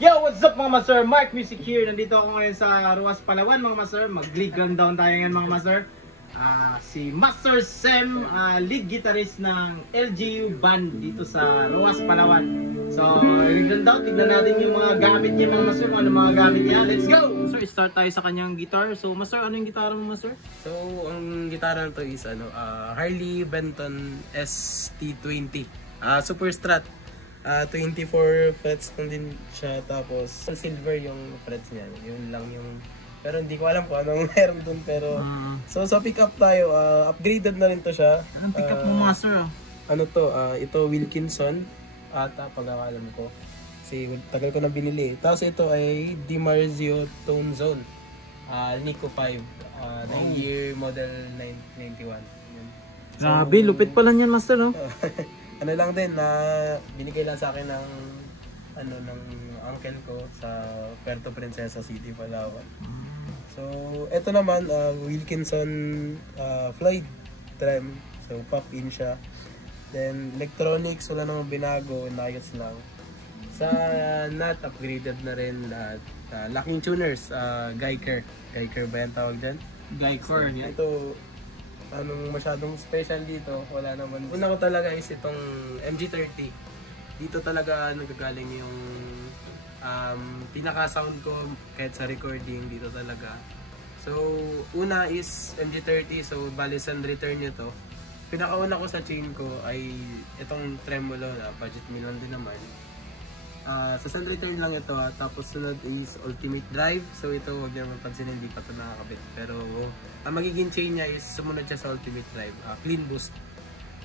Yo, what's up mga master? Mark Music here. Nandito ako ngayon sa Ruas, Palawan mga master. Mag-lead rundown tayo ngayon mga master. Si Master Sem, lead guitarist ng LGU band dito sa Ruas, Palawan. So, lead rundown. Tignan natin yung mga gamit niya mga master. Ano mga gamit niya. Let's go! Master, start tayo sa kanyang guitar. So, master, ano yung gitara mo master? So, ang gitara nito is Harley Benton ST20. Super Strat. 24 frets lang din siya, tapos silver yung frets niya. Yun lang yung, pero hindi ko alam kung anong meron dun, pero so sa pick up tayo, upgraded na rin to siya. Anong pick up mo master? Ano to, ito Wilkinson ata pagkakalam ko, kasi tagal ko na binili. Tapos ito ay DiMarzio Tone Zone, Nico 5, 9-year model 991. Grabe, lupit pala niyan master, no? Ano lang din na binigay lang sa akin ng ng uncle ko sa Puerto Princesa City, Palawan. So, ito naman Wilkinson Floyd Trem. So, pop-in siya. Then electronics wala namang binago, naayos lang. Sa nut upgraded na rin lahat. Locking tuners, Geiger. Geiger ba yan tawag dyan? Geiger, So, yan. ito anong masyadong special dito, wala naman. Una ko talaga is itong MG30. Dito talaga nagagaling yung pinaka-sound ko kahit sa recording, dito talaga. So, una is MG30, so bali send return nyo to. Pinakauna ko sa chain ko ay itong tremolo na budget meal lang din naman. Sa send return lang ito tapos sunod is ultimate drive. So ito wag niyo naman pansinin, hindi pa ito nakakabit. Pero ang magiging chain niya is sumunod siya sa ultimate drive, clean boost.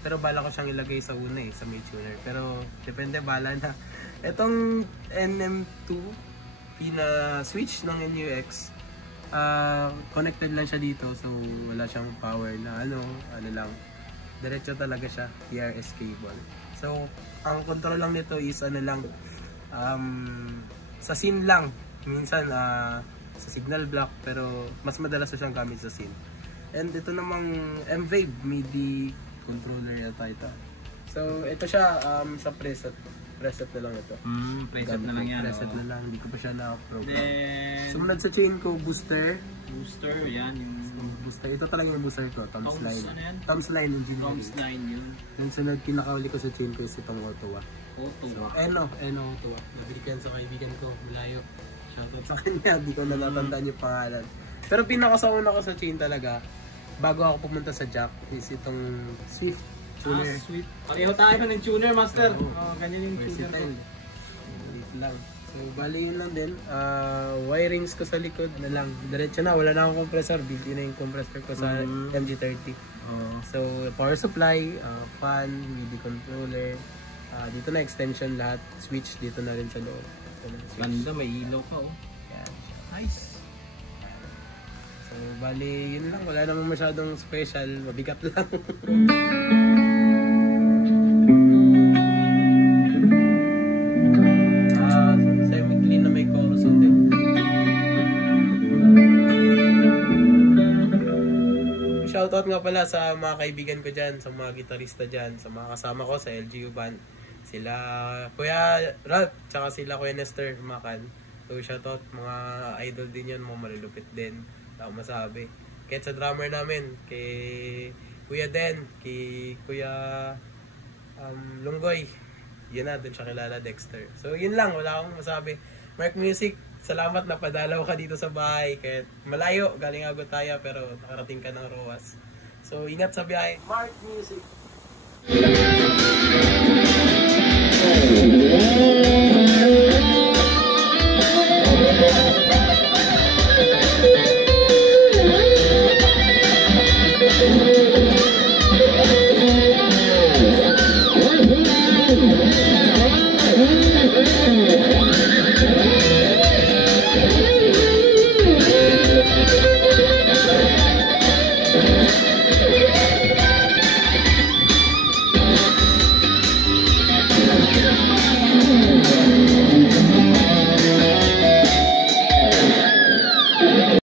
Pero bala ko siyang ilagay sa una sa main tuner. Pero depende, bala na. Itong NM2 pina switch ng NUX, connected lang siya dito, so wala siyang power na ano lang. Diretso talaga siya, PRS cable. So ang control lang nito is sa scene lang, minsan sa signal block, pero mas madalas siyang gamit sa scene. And ito namang M-Wave MIDI controller yata ito. So ito siya sa preset na lang ito. Preset na lang yan. Preset na lang, hindi ko pa siya na-program. Then, Sumunod sa chain ko, booster. yan yung Booster, ito talaga yung booster ko, Tom's Line. ano yan? Tom's Line engineering. Tom's Line yun. Then sunod, pinakauli ko sa chain ko is itong Ottawa. Ottawa. So, Ottawa. Nabili ko yan sa kaibigan ko, Mulayo. Shoutout sa kanya, di ko na natatandaan yung pangalan. Pero pinakasauna ko sa chain talaga, bago ako pumunta sa jack, is itong Swift tuner. Sweet. Pareho tayo ng tuner master. Ganyan yung tuner ko. Dito lang. So, bali yun lang din. Wirings ko sa likod na lang. Diretso na, wala na akong compressor. Built-in na yung compressor ko sa MG30. So, power supply, fan, MIDI controller. Dito na extension lahat. Switch dito na rin sa loob. Ganda, may ilaw pa oh. Yan. Nice. So, bali yun lang. Wala namang masyadong special. Mabigat lang. Semi-clean na may chorus din. Shoutout nga pala sa mga kaibigan ko dyan, sa mga gitarista dyan, sa mga kasama ko sa LGU band. Sila Kuya Ralph, tsaka sila Kuya Nestor Makan. So shoutout, mga idol din yan, mga malulupit din. Ako masabi. Kahit sa drummer namin, kay Kuya Den, kay Kuya Lunggoy. Yun na, dun siya kilala, Dexter. So yun lang, wala akong masabi. Mark Music, salamat na padalaw ka dito sa bahay. Kahit malayo, galing Agutaya, pero nakarating ka ng Roas. So ingat sa biyahe. Mark Music.